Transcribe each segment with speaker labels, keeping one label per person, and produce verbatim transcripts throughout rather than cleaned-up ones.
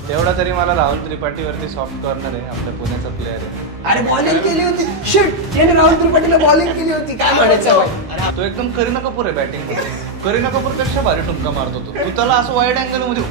Speaker 1: तेवढा तरी मला राहुल त्रिपाठीवरती सॉफ्ट कॉर्नर आहे, आपल्या पुण्याचा प्लेअर आहे.
Speaker 2: अरे बॉलिंग केली होती, शिट याने राहुल त्रिपाठीला बॉलिंग केली होती, काय म्हणायचं भाई.
Speaker 1: तो एकदम करीना कपूर आहे बॅटिंग मध्ये. करीना कपूर पेक्षा भारी ठुमका मारतो तो. तू त्याला असं वाईड अँगल मध्ये.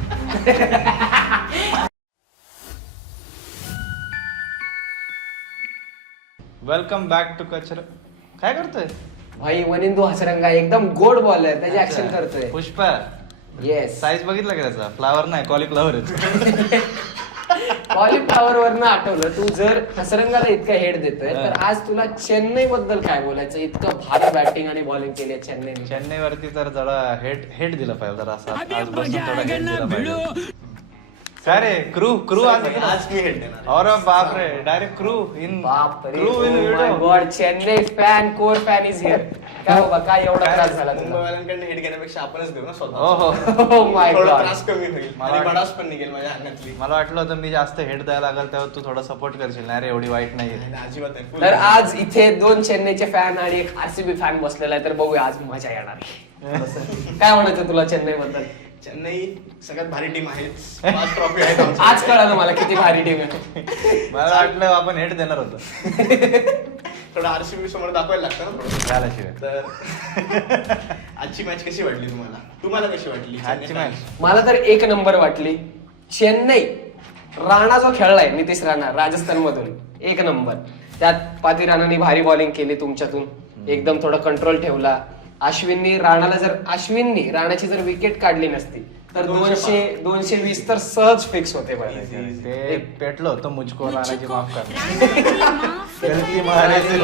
Speaker 1: वेलकम बॅक टू कचरा. काय करतोय
Speaker 2: भाई वनिंदू हसरंगा एकदम गोड बॉल आहे, त्याची ऍक्शन करतोय.
Speaker 1: पुष्पा
Speaker 2: येस,
Speaker 1: साईज बघितलं का त्याचा? फ्लावर नाही, कॉलीफ्लावर आहे.
Speaker 2: कॉलीफ्लावर वरनं आठवलं, तू जर हसरंगाला इतका हेड देतोय तर आज तुला चेन्नई बद्दल काय बोलायचं? इतकं भारी बॅटिंग आणि बॉलिंग केली आहे चेन्नईने.
Speaker 1: चेन्नई वरती तर जरा हेट हेट दिलं पाहिजे जरा असं आज बसून थोडा हेट दिला पाहिजे. काय रे क्रू क्रू आज
Speaker 3: आज मी हेड देणार.
Speaker 1: और बापरे, डायरेक्ट क्रू इन
Speaker 2: बाप रे,
Speaker 1: crew in
Speaker 2: my
Speaker 1: video.
Speaker 2: God, Chennai fan core fan is here. काय बाबा, काय एवढा त्रास झाला तुला?
Speaker 3: मुंबईवाल्यांकडनं हेड घेण्यापेक्षा आपणच देऊ ना स्वतः.
Speaker 1: हो हो
Speaker 2: Oh my
Speaker 3: थोडा
Speaker 2: God.
Speaker 3: त्रास कमी होईल
Speaker 1: मला
Speaker 3: आणि
Speaker 1: वाट-
Speaker 3: बडास पण निघेल माझ्या अंगातली.
Speaker 1: मला वाटलं होतं मी जास्त हेट द्यायला लागल तेव्हा तू थोडा सपोर्ट करशील. नाही रे, एवढी वाईट नाहीये.
Speaker 3: नाही, अजिबात नाही. Full
Speaker 2: तर आज इथे दोन चेन्नईचे फॅन आणि एक आरसीबी फॅन बसलेला आहे, तर बघूया आज मजा येणार आहे. काय म्हणायचं तुला चेन्नई बद्दल?
Speaker 3: चेन्नई सगळ्यात भारी टीम आहे. पाच ट्रॉफी आहेत आमच्या.
Speaker 2: आज कळालं मला किती भारी टीम आहे.
Speaker 1: मला वाटलं आपण हेट देणार होतो.
Speaker 3: थोडं आरसीबी समोर दाखवायला लागतं ना थोडं.
Speaker 1: झाल्याशिवाय
Speaker 3: तर आजची मॅच कशी वाटली तुम्हाला? तुम्हाला कशी वाटली
Speaker 1: आजची मॅच?
Speaker 2: मला तर एक नंबर वाटली. चेन्नई राणा जो खेळलाय, नितीश राणा राजस्थान मधून, एक नंबर. त्यात पाती राणाने भारी बॉलिंग केली तुमच्यातून, एकदम थोडा कंट्रोल ठेवला. अश्विननी राणाला जर अश्विननी राणाची जर विकेट काढली नसती तर दोनशे दोनशे वीस तर सहज फिक्स होते बघा.
Speaker 1: ते पेटलं होतं मुझको राणाची माफ कर. गलती महाराज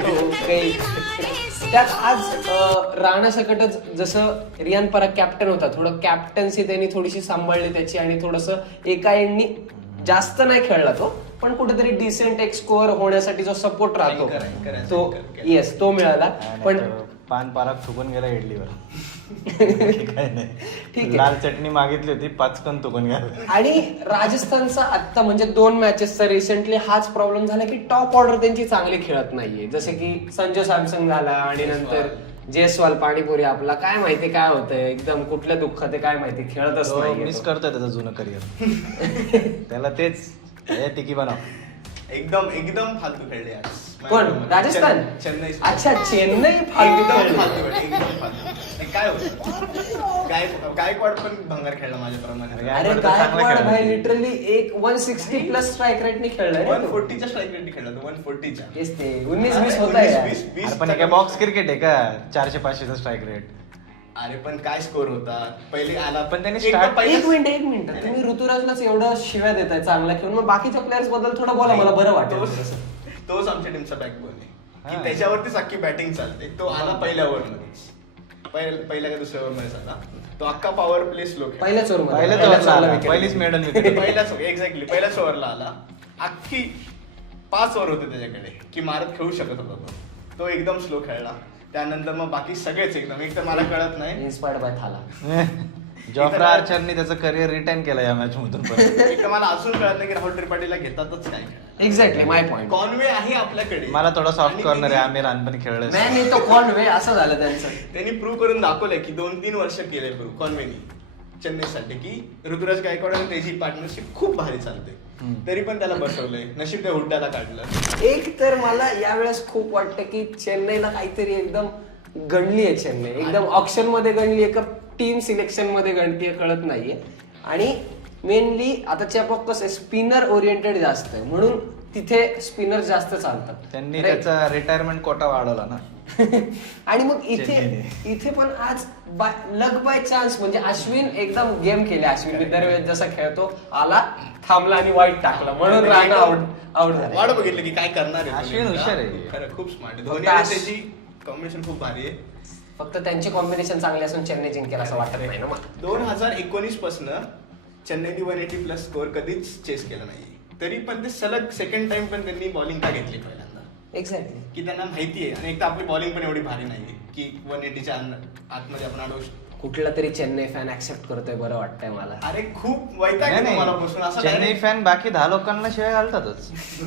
Speaker 2: त्यात आज अं, राणा सकटच जसं रियान पराग कॅप्टन होता, थोडं कॅप्टन्सी त्यांनी थोडीशी सांभाळली त्याची आणि थोडस एका एंडनी जास्त नाही खेळला तो, पण कुठेतरी डिसेंट एक स्कोअर होण्यासाठी जो सपोर्ट राहतो
Speaker 3: Anchor, anchor, anchor,
Speaker 2: तो
Speaker 3: anchor.
Speaker 2: येस तो मिळाला. पण
Speaker 1: पान पाराक थुकून गेला इडलीवर. काय नाही,
Speaker 2: ठीक आहे.
Speaker 1: लाल चटणी मागितली होती, पाचकन थुकून गेला.
Speaker 2: आणि राजस्थानचा आता म्हणजे दोन मॅचेसचा रिसेंटली हाच प्रॉब्लेम झाला की टॉप ऑर्डर त्यांची चांगली खेळत नाहीये. जसे की संजू सॅमसन झाला आणि नंतर जयस्वाल पाणीपुरी. आपला काय माहिती काय होतंय, एकदम कुठल्या दुःखात आहे काय माहिती, खेळतच नाही.
Speaker 1: मिस करतोय त्याचं जुनं करिअर. त्याला तेच हे तिकी बनव.
Speaker 3: एकदम एकदम फालतू खेळले आज.
Speaker 2: कोण? राजस्थान?
Speaker 3: चेन्नई.
Speaker 2: अच्छा, चेन्नई फालतू
Speaker 3: एकदम
Speaker 2: खेळली.
Speaker 3: फालतू खेळले, एकदम फालतू. हे काय होतं? गाय गायकवाड पण भंगार खेळला माझ्याप्रमाणे.
Speaker 1: अरे,
Speaker 2: अरे
Speaker 1: गायकवाड तर चांगला
Speaker 2: गायकवाड
Speaker 1: खेळला.
Speaker 2: भाई लिटरली एक वन सिक्स्टी प्लस स्ट्राईक रेटने खेळलाय
Speaker 3: वन फोर्टीच्या स्ट्राईक रेट खेळला तो. वन फोर्टीच्या.
Speaker 2: तेच ते उन्नीस वीस होत आहे.
Speaker 1: अरे पण काय बॉक्स क्रिकेट आहे का? चारशे पाचशेचा स्ट्राईक रेट.
Speaker 3: अरे पण काय स्कोर होता पहिले आला.
Speaker 1: पण त्यांनी
Speaker 3: एक तर
Speaker 1: start-
Speaker 3: पहिलं-
Speaker 2: एक मिनिट एक मिनिट तुम्ही ऋतुराजलाच एवढं शिव्या देताय चांगला खेळून, मग बाकीच्या प्लेयर्स बद्दल थोडं बोला, मला बरं वाटेल.
Speaker 3: तोच- तोच आमच्या टीमचा बॅकबोन आहे
Speaker 1: हा.
Speaker 3: की त्याच्यावरतीच अख्खी बॅटिंग चालते. तो आला पहिल्या ओव्हर मध्ये, पहिल्या पहिल्या का दुसऱ्या ओव्हर मध्ये आला. तो अख्खा पॉवर प्ले स्लो
Speaker 2: पहिल्याच ओव्हर मध्ये.
Speaker 1: पहिल्याच
Speaker 2: पहिल्याच
Speaker 1: ओव्हरला
Speaker 2: ओव्हरला
Speaker 1: आला.
Speaker 2: wicket.
Speaker 1: पहिलीच मेडल विकेट.
Speaker 3: पहिल्याच एक्झॅक्टली पहिल्याच ओव्हरला आला. अख्खी पाच ओव्हर होते त्याच्याकडे की मारत खेळू शकत होता तो. तो एकदम स्लो खेळला. त्यानंतर मग बाकी सगळेच एकदम, एक तर मला कळत नाही,
Speaker 2: इन्स्पायर्ड बाय थाला.
Speaker 1: जॉफ्रा आर्चरनी त्याचं करिअर रिटर्न केलं या मॅच मधून. परत
Speaker 3: एक तर मला अजून कळत नाही की राहुल त्रिपाठीला घेतातच काय.
Speaker 2: एक्झॅक्टली माय पॉइंट.
Speaker 3: कॉन्वे आहे आपल्याकडे.
Speaker 1: मला थोडा सॉफ्ट
Speaker 3: आणि
Speaker 1: कॉर्नर आहे,
Speaker 3: त्यांनी-
Speaker 1: आम्ही लहानपणी खेळलोय.
Speaker 2: मॅन येतो कोण वे असं झालं त्यांचं.
Speaker 3: त्यांनी प्रूव्ह करून दाखवलंय की दोन तीन वर्ष केलंय प्रूव्ह कॉन्वेनी चेन्नईसाठी की ऋतुराज गायकवाड आणि त्याची पार्टनरशिप खूप भारी चालते. तरी पण त्याला बसवलंय. नशीब त्या हुड्डाला काढलं.
Speaker 2: एक तर मला यावेळेस खूप वाटतं की चेन्नईला काहीतरी एकदम गणली आहे. चेन्नई एकदम ऑप्शन मध्ये गणली आहे का टीम सिलेक्शन मध्ये गणती आहे कळत नाहीये. आणि मेनली आता चॅपॉक कसं स्पिनर ओरिएंटेड जास्त आहे, म्हणून तिथे स्पिनर जास्त चालतात.
Speaker 1: त्यांनी
Speaker 2: Right?
Speaker 1: त्याचा रिटायरमेंट कोटा वाढवला ना.
Speaker 2: आणि मग इथे
Speaker 1: चेन्नईने.
Speaker 2: इथे पण आज बाय लक बाय चान्स म्हणजे अश्विन एकदम गेम केले. अश्विन दरवेळेस जसा खेळतो आला, थांबला आणि वाईट टाकला, म्हणून राणा आउट आउट झाला.
Speaker 3: वाढ बघितलं की काय करणार आहे तो
Speaker 1: अश्विन
Speaker 3: नेमका.
Speaker 1: हुशार आहे.
Speaker 3: खरं खूप स्मार्ट आहे.
Speaker 2: फक्त
Speaker 3: धोनी आणि
Speaker 2: अश-
Speaker 3: त्याची कॉम्बिनेशन खूप भारी आहे.
Speaker 2: फक्त त्यांची कॉम्बिनेशन चांगली असून चेन्नई जिंकेल असं वाटत नाही ना मला.
Speaker 3: दोन हजार एकोणीस पासून चेन्नईने वन एटी प्लस स्कोर कधीच चेस केला नाही. तरी पण ते सलग सेकंड टाइम पण त्यांनी बॉलिंग का घेतली पहिल्यांदा,
Speaker 2: एक्झॅक्टली.
Speaker 3: की त्यांना माहिती आहे. आणि एक तर आपली बॉलिंग पण एवढी भारी नाही की वन एटीच्या आतमध्ये आपण अडवू शकतो.
Speaker 2: कुठला तरी चेन्नई फॅन ऍक्सेप्ट करतोय बरं वाटतंय मला.
Speaker 3: अरे खूप वैताग
Speaker 1: नाही,
Speaker 3: येतो
Speaker 1: नाही.
Speaker 3: मला बसून असं
Speaker 1: चेन्नई
Speaker 3: direct-
Speaker 1: फॅन बाकी दहा लोकांना शिवाय घालतातच.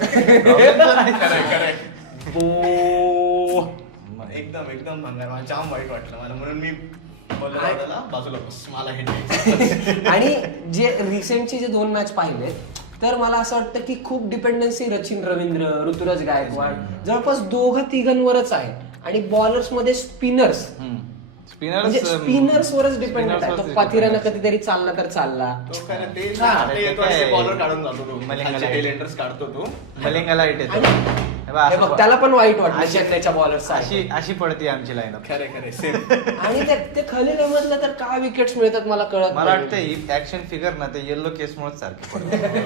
Speaker 3: खरंय, खरंय.
Speaker 2: ओ
Speaker 3: एकदम एकदम भंगार. मला जाम वाईट वाटलं मला, म्हणून मी बॉलर आउटला बाजूला बस मला हेड द्यायचं.
Speaker 2: आणि जे रिसेंटचे जे दोन मॅच पाहिले तर मला असं वाटतं की खूप डिपेंडन्सी सचिन रवींद्र, ऋतुराज गायकवाड जवळपास दोघं तिघांवरच आहे. आणि बॉलर्स मध्ये स्पिनर्स म्हणजे स्पिनर्स वरच डिपेंडेंट आहे. तो पाथिरानं कधीतरी चालला तर चालला.
Speaker 3: तो काय ना, ते
Speaker 2: हा.
Speaker 3: आता येतो आणि ते बॉलर काढून जातो तो.
Speaker 1: मलिंगाला
Speaker 3: खालचे tailenders काढतो तो.
Speaker 1: मलिंगाला हिट येतो.
Speaker 2: आणि-
Speaker 1: हे बघ,
Speaker 2: हे
Speaker 1: असं
Speaker 2: बघ,
Speaker 1: बघ.
Speaker 2: त्याला पण वाईट वाटलं
Speaker 1: अशी-
Speaker 2: चेन्नईच्या बॉलर्स
Speaker 1: अशी अशी पडते आमची लाईनअप.
Speaker 3: खरे खरे सेम.
Speaker 2: आणि ते ते खलील अहमदला तर काय विकेट्स मिळतात मला कळत
Speaker 1: मला
Speaker 2: नाही.
Speaker 1: वाटतं ही ऍक्शन फिगर ना ते येल्लो केस मुळे सारखी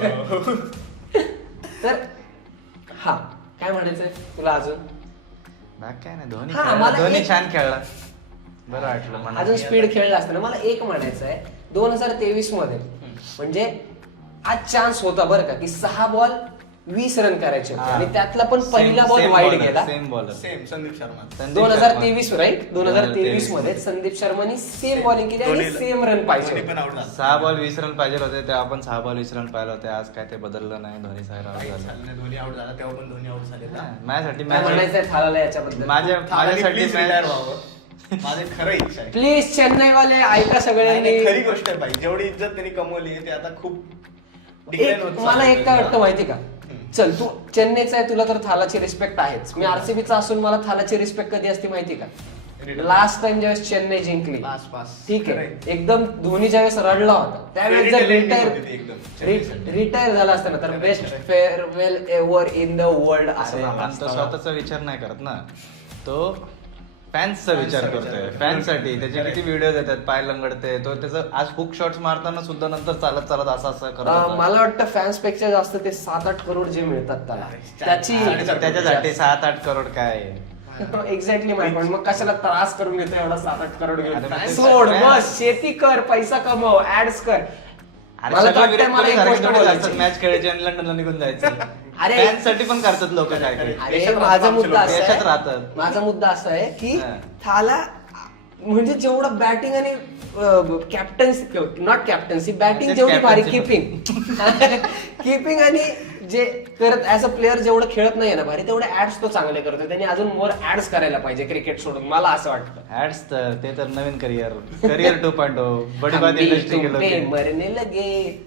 Speaker 1: पडते.
Speaker 2: तर हा काय म्हणायचंय तुला अजून
Speaker 1: बाकी काय नाही, धोनी
Speaker 2: हा,
Speaker 1: खेळला.
Speaker 2: मला
Speaker 1: धोनी
Speaker 2: एक-
Speaker 1: छान खेळला, बरं वाटलं मला.
Speaker 2: अजून स्पीड खेळला असताना मला एक म्हणायचं आहे दोन हजार तेवीस मध्ये म्हणजे आज चान्स होता बरं का की सहा बॉल वीस रन करायचे होते.
Speaker 1: हा.
Speaker 2: आणि त्यातला पण
Speaker 1: Same-
Speaker 2: पहिला बॉल
Speaker 1: same
Speaker 2: वाईड
Speaker 1: bowler,
Speaker 2: गेला.
Speaker 1: same bowler.
Speaker 3: Same Sandeep Sharma.
Speaker 1: Sandeep
Speaker 2: दोन हजार
Speaker 1: शर्मा.
Speaker 2: तेवीस राईट दोन हजार तेवीस मध्ये संदीप शर्मानी सेम बॉलिंग केली आणि
Speaker 3: धोनीला-
Speaker 2: सेम रन पाहिजे
Speaker 3: धोनी
Speaker 2: होते.
Speaker 3: पण आउट झाला.
Speaker 1: सहा बॉल वीस रन पाहिजे होते तेव्हा आपण सहा बॉल वीस रन पाहिजे होते. आज काय ते बदललं नाही, धोनी साहेब out
Speaker 3: काहीच
Speaker 1: झाले.
Speaker 3: झालं नाही. धोनी आउट झाला तेव्हा पण धोनी आउट झालेला.
Speaker 1: हा, माझ्यासाठी
Speaker 2: काय म्हणायचंय थालाला याच्याबद्दल
Speaker 1: माझ्या माझ्यासाठी
Speaker 3: प्लीज
Speaker 1: match-
Speaker 3: रिटायर व्हावं. माझी खरं इच्छा आहे.
Speaker 2: प्लीज चेन्नईवाले ऐका
Speaker 3: नाही,
Speaker 2: सगळ्यांनी.
Speaker 3: नाही, खरी गोष्ट आहे बाई. जेवढी इज्जत त्यांनी कमवली आहे ते आता खूप decline
Speaker 2: एक
Speaker 3: होत
Speaker 2: मला
Speaker 3: चाललंय.
Speaker 2: एक काय वाटतं माहिती का
Speaker 3: हम्म.
Speaker 2: चल तू चेन्नईचा आहे तुला तर थालाची रिस्पेक्ट आहेच. मी आरसीबीचा असून मला थालाची रिस्पेक्ट कधी असते माहिती का
Speaker 3: Return.
Speaker 2: लास्ट टाइम ज्यावेळेस चेन्नई जिंकली
Speaker 3: पास पास
Speaker 2: ठीक आहे
Speaker 3: खरंय.
Speaker 2: एकदम धोनी ज्यावेळेस रडला होता त्यावेळेस
Speaker 3: Very
Speaker 2: जर
Speaker 3: talented होती ती एकदम.
Speaker 2: रिटायर रिटायर झाला असता ना तर
Speaker 3: खरंय,
Speaker 2: बेस्ट
Speaker 3: खरंय.
Speaker 2: Farewell ever in the world असं
Speaker 1: अरे,
Speaker 2: झालं
Speaker 1: पण तो
Speaker 2: असतं.
Speaker 1: स्वतःचा विचार नाही करत ना, तो फॅन्सचा विचार
Speaker 3: Fans चा
Speaker 1: करतोय.
Speaker 3: विचार.
Speaker 1: फॅन्ससाठी त्याचे
Speaker 3: खरंय.
Speaker 1: किती व्हिडिओ येतात, पाय लंगडते तो. त्याचं आज हुक शॉट्स मारताना सुद्धा नंतर चालत चालत असं असं करत
Speaker 2: अं,
Speaker 1: होता.
Speaker 2: मला वाटतं फॅन्स पेक्षा जास्त ते सात आठ करोड जे मिळतात त्याला त्याची
Speaker 3: साडेचार
Speaker 1: त्याच्यासाठी सात आठ करोड काय
Speaker 2: एक्झॅक्टली माय पॉईंट. मग कशाला त्रास करून घेतो एवढा सात आठ करोड
Speaker 1: अरे
Speaker 2: घेऊन
Speaker 1: मग ते
Speaker 2: सोड
Speaker 1: fans-
Speaker 2: बस शेती कर पैसा कमव ऍड्स कर. मला तर वाटतंय मला एक गोष्ट बोलायची.
Speaker 1: मॅच खेळायची आणि लंडनला निघून जायचं.
Speaker 2: अरे-
Speaker 1: फॅन्स साठी पण करतात लोक काय काय.
Speaker 2: अरे
Speaker 3: देशात
Speaker 2: माझा
Speaker 3: राहतात
Speaker 2: मुद्दा
Speaker 3: आमचे
Speaker 2: असा
Speaker 1: देशात
Speaker 2: आहे
Speaker 1: राहतात.
Speaker 2: माझा मुद्दा असा आहे की
Speaker 1: हा.
Speaker 2: थाला म्हणजे जेवढं बॅटिंग आणि कॅप्टन्सी नॉट कॅप्टन्सी बॅटिंग
Speaker 1: तेच
Speaker 2: जेवढी भारी
Speaker 1: captaincy.
Speaker 2: किपिंग किपिंग आणि जे करत ऍज अ प्लेअर जेवढं खेळत नाही ना भारी तेवढे ऍड्स तो चांगले करतो. त्यांनी अजून मोर ऍड्स करायला पाहिजे क्रिकेट सोडून मला असं वाटतं.
Speaker 1: ऍड्स तर ते तर नवीन करिअर करिअर टू पॉईंट बडी बात
Speaker 2: हम भी
Speaker 1: इंडस्ट्री
Speaker 2: तुम पे
Speaker 1: गेलो.
Speaker 2: मरने लगे.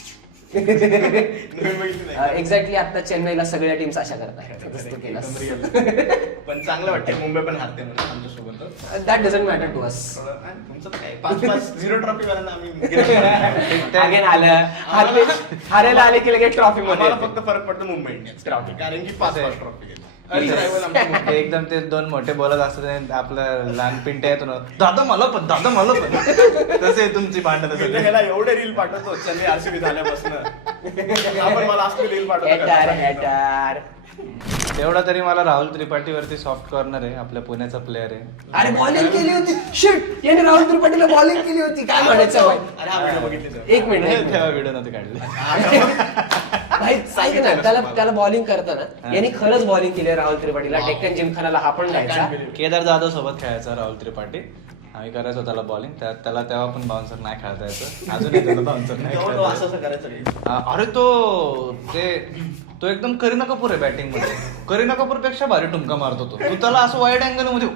Speaker 3: नवीन बघितली नाही.
Speaker 2: एक्झॅक्टली आता चेन्नईला सगळ्या टीम्स अशा करत आहेत तसं तू केलास.
Speaker 3: एकदम real. पण चांगलं वाटतंय मुंबई पण हारते म्हणून आमच्यासोबत.
Speaker 2: That doesn't matter to us.
Speaker 3: तुमचं तर काय पाच पाच झिरो ट्रॉफी वाल्यांना आम्ही गेलो.
Speaker 2: अगेन आलं हारले- हारायला आले की लगेच ट्रॉफी मध्ये
Speaker 3: आम्हाला फक्त फरक पडतो मुंबई इंडियन्स
Speaker 2: Trophy.
Speaker 3: कारण की पाच
Speaker 1: असे-
Speaker 3: पाच ट्रॉफी घेतली. Unrivaled आमची
Speaker 1: ते
Speaker 3: मुंबई.
Speaker 1: एकदम ते दोन मोठे बोलत असतात आणि आपलं लहान पिंट्या येतो ना, दादा मला पण दादा मला पण तसे तुमची भांडण
Speaker 3: मी तर ह्याला एवढे रील पाठवतो चेन्नई आरसीबी झाल्यापासून आपण मला असले रील
Speaker 2: हेटार
Speaker 3: पाठवतो.
Speaker 2: हेटार.
Speaker 1: तेवढा तरी मला राहुल त्रिपाठीवरती सॉफ्ट कॉर्नर आहे. आपल्या पुण्याचा प्लेअर आहे.
Speaker 2: अरे बॉलिंग केली होती शिट याने राहुल त्रिपाठीला बॉलिंग केली होती काय म्हणायचं भाई.
Speaker 3: अरे हा व्हिडिओ बघितली तर.
Speaker 2: एक मिनिट एक
Speaker 1: तेव्हा
Speaker 2: मिनिट.
Speaker 1: व्हिडिओ नव्हते काढले.
Speaker 2: भाई ऐक ना त्याला त्याला बॉलिंग करताना
Speaker 1: हा.
Speaker 2: यांनी खरंच बॉलिंग केली राहुल त्रिपाठीला. डेक्कन जिमखानाला हा पण जायचा.
Speaker 1: केदार जाधव सोबत खेळायचा राहुल त्रिपाठी. आम्ही करायचो त्याला बॉलिंग. त्याला तेव्हा पण बाउन्सर नाही खेळता यायचं. अजूनही त्याला बाउन्सर नाही
Speaker 3: तेव्हा तो
Speaker 1: खेळता
Speaker 3: असं
Speaker 1: येत.
Speaker 3: असं करायचं काही.
Speaker 1: हा, अरे तो ते तो एकदम करीना कपूर आहे बॅटिंग मध्ये. करीना कपूर पेक्षा भारी टुमका मारतो तो. तू त्याला असं वाईड अँगल मध्ये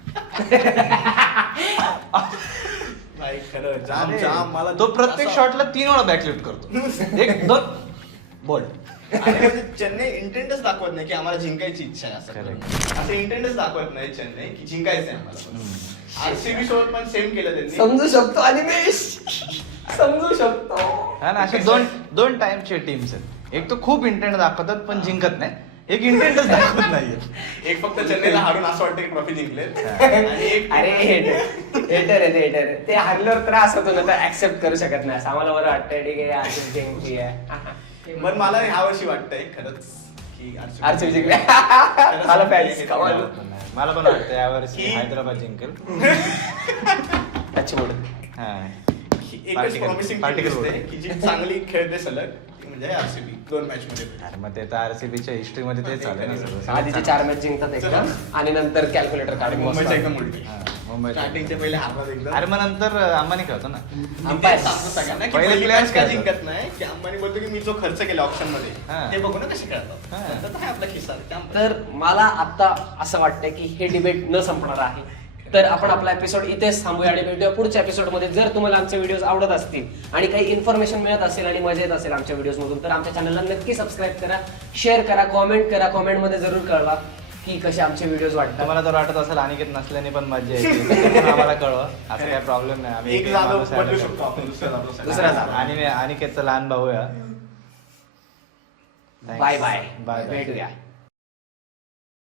Speaker 3: भाई खरं जाम
Speaker 1: अरे,
Speaker 3: जाम मला
Speaker 1: तो प्रत्येक
Speaker 3: असं-
Speaker 1: शॉटला तीन वेळा बॅकलिफ्ट करतो. एक दोन बोल्ड.
Speaker 3: आणि म्हणजे चेन्नई इंटेंटच दाखवत नाही की आम्हाला जिंकायची इच्छा आहे असं
Speaker 1: Correct.
Speaker 3: करून. असं इंटेंटच दाखवत नाही चेन्नई की जिंकायचं आहे आम्हाला. आरसीबी सोबत पण सेम केलं त्यांनी.
Speaker 2: समजू शकतो अनिमेश समजू शकतो.
Speaker 1: हा ना, असे दोन दोन टाइमचे टीम्स आहेत. एक तो खूप इंटेंट दाखवतात पण जिंकत नाही. एक इंटेंटच दाखवत नाहीये.
Speaker 3: एक फक्त चेन्नईला हारून असं वाटतं की ट्रॉफी जिंकले आणि एक
Speaker 2: अरे हेटर हेटर आहे ते हेटर ते हारल्यावर त्रास होतो ना तर ऍक्सेप्ट करू शकत नाही. असं आम्हाला बरं वाटतं ठीक आहे आरसीबी जिंकली आहे.
Speaker 3: पण मला ह्या वर्षी वाटतंय खरंच की
Speaker 2: आरसीबी जिंकली. मला फॅन्स कमाल.
Speaker 1: मला पण वाटतं यावर्षी
Speaker 3: की-
Speaker 1: हैदराबाद जिंकेल.
Speaker 2: त्याची मोड
Speaker 1: हा.
Speaker 3: एकच
Speaker 1: Particle-
Speaker 3: प्रॉमिसिंग
Speaker 1: particle
Speaker 3: दिसते
Speaker 1: vote.
Speaker 3: की जी चांगली खेळते सलग ती म्हणजे आरसीबी दोन मॅच मध्ये.
Speaker 1: अरे मग ते तर आरसीबीच्या हिस्ट्री मध्ये तेच झालं ना सगळं.
Speaker 2: आधीचे चार मॅच जिंकतात एकदम आणि नंतर कॅल्क्युलेटर काढून
Speaker 3: मुंबईचा
Speaker 2: बसतात.
Speaker 3: एकदम उलटी.
Speaker 1: हा, मुंबईचा.
Speaker 3: स्टार्टिंगचे पहिले हारतात एकदम.
Speaker 1: अरे मग नंतर अंबानी खेळतो ना.
Speaker 2: अंपायर.
Speaker 3: तेच सांगतो सगळ्यांना की
Speaker 1: पहिले
Speaker 3: पहिली
Speaker 1: players
Speaker 3: match का
Speaker 1: खेळतात.
Speaker 3: जिंकत नाही की अंबानी बोलतो की मी जो खर्च केला ऑप्शन मध्ये
Speaker 1: हा.
Speaker 3: ते बघू ना कसे खेळतात.
Speaker 1: हा.
Speaker 3: तर हा आपला खिस्सा आहे. त्या-
Speaker 2: तर मला आता असं वाटतंय की हे डिबेट न संपणार आहे तर आपण आपला एपिसोड इथेच थांबूया आणि भेटूया पुढच्या एपिसोडमध्ये. जर तुम्हाला आमचे व्हिडिओज आवडत असतील आणि काही इन्फॉर्मेशन मिळत असेल आणि मजा येत असेल आमच्या व्हिडिओज मधून तर आमच्या चॅनलला नक्की सबस्क्राईब करा, शेअर करा, कॉमेंट करा. कॉमेंटमध्ये जरूर कळवा की कसे आमचे व्हिडिओज वाटतात.
Speaker 1: तुम्हाला जर वाटत असेल अनिकेत नसल्याने पण मजा येते तर ते पण आम्हाला कळवा, असं काही प्रॉब्लेम नाही. आम्ही
Speaker 3: एक
Speaker 1: एक
Speaker 3: जागा
Speaker 1: माणूस
Speaker 3: बदलू
Speaker 1: add
Speaker 3: शकतो
Speaker 1: करतो.
Speaker 3: आपण दुसऱ्या जागेवर.
Speaker 2: दुसऱ्या जागा.
Speaker 1: आणि मी अनिकेतचा लहान भाऊ आहे.
Speaker 2: बाय बाय
Speaker 1: बाय
Speaker 2: भेटूया.